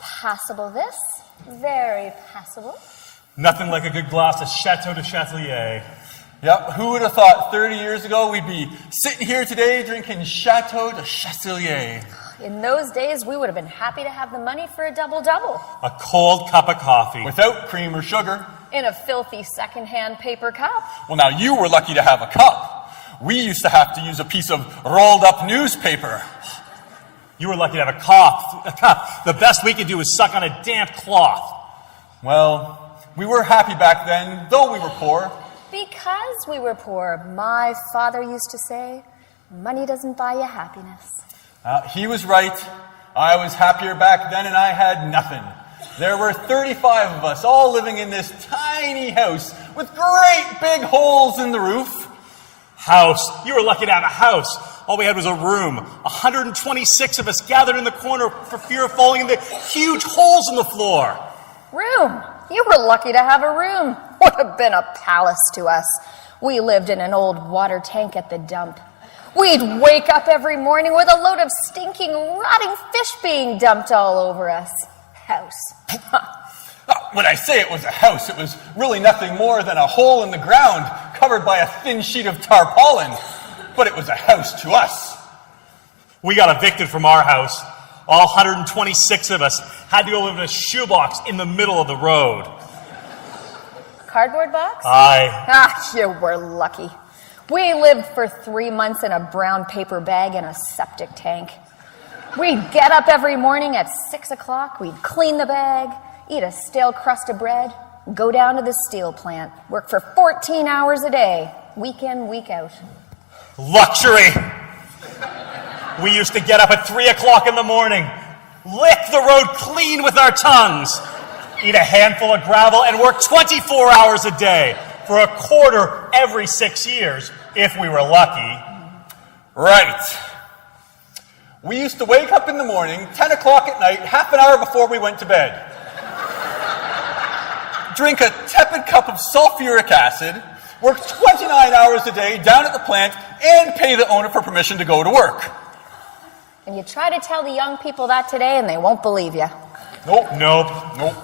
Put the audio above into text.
Passable this. Very passable. Nothing like a good glass of Chateau de Chatelier. Yep, who would have thought 30 years ago we'd be sitting here today drinking Chateau de Chatelier? In those days, we would have been happy to have the money for a double-double. A cold cup of coffee. Without cream or sugar. In a filthy second-hand paper cup. Well, now you were lucky to have a cup. We used to have to use a piece of rolled-up newspaper. You were lucky to have a cup. The best we could do was suck on a damp cloth. Well, we were happy back then, though we were poor. Because we were poor, my father used to say, money doesn't buy you happiness. He was right. I was happier back then and I had nothing. There were 35 of us all living in this tiny house with great big holes in the roof. House. You were lucky to have a house. All we had was a room. 126 of us gathered in the corner for fear of falling in the huge holes in the floor. Room. You were lucky to have a room. Would have been a palace to us. We lived in an old water tank at the dump. We'd wake up every morning with a load of stinking, rotting fish being dumped all over us. House. When I say it was a house, it was really nothing more than a hole in the ground covered by a thin sheet of tarpaulin. But it was a house to us. We got evicted from our house. All 126 of us had to go live in a shoebox in the middle of the road. Cardboard box? Aye. You were lucky. We lived for 3 months in a brown paper bag in a septic tank. We'd get up every morning at 6 o'clock, we'd clean the bag, eat a stale crust of bread, go down to the steel plant, work for 14 hours a day, week in, week out. Luxury. We used to get up at 3 o'clock in the morning, lick the road clean with our tongues, eat a handful of gravel, and work 24 hours a day for a quarter every 6 years, if we were lucky. Right. We used to wake up in the morning, 10 o'clock at night, half an hour before we went to bed. Drink a tepid cup of sulfuric acid, work 29 hours a day down at the plant, and pay the owner for permission to go to work. And you try to tell the young people that today and they won't believe you. Nope. Nope. Nope.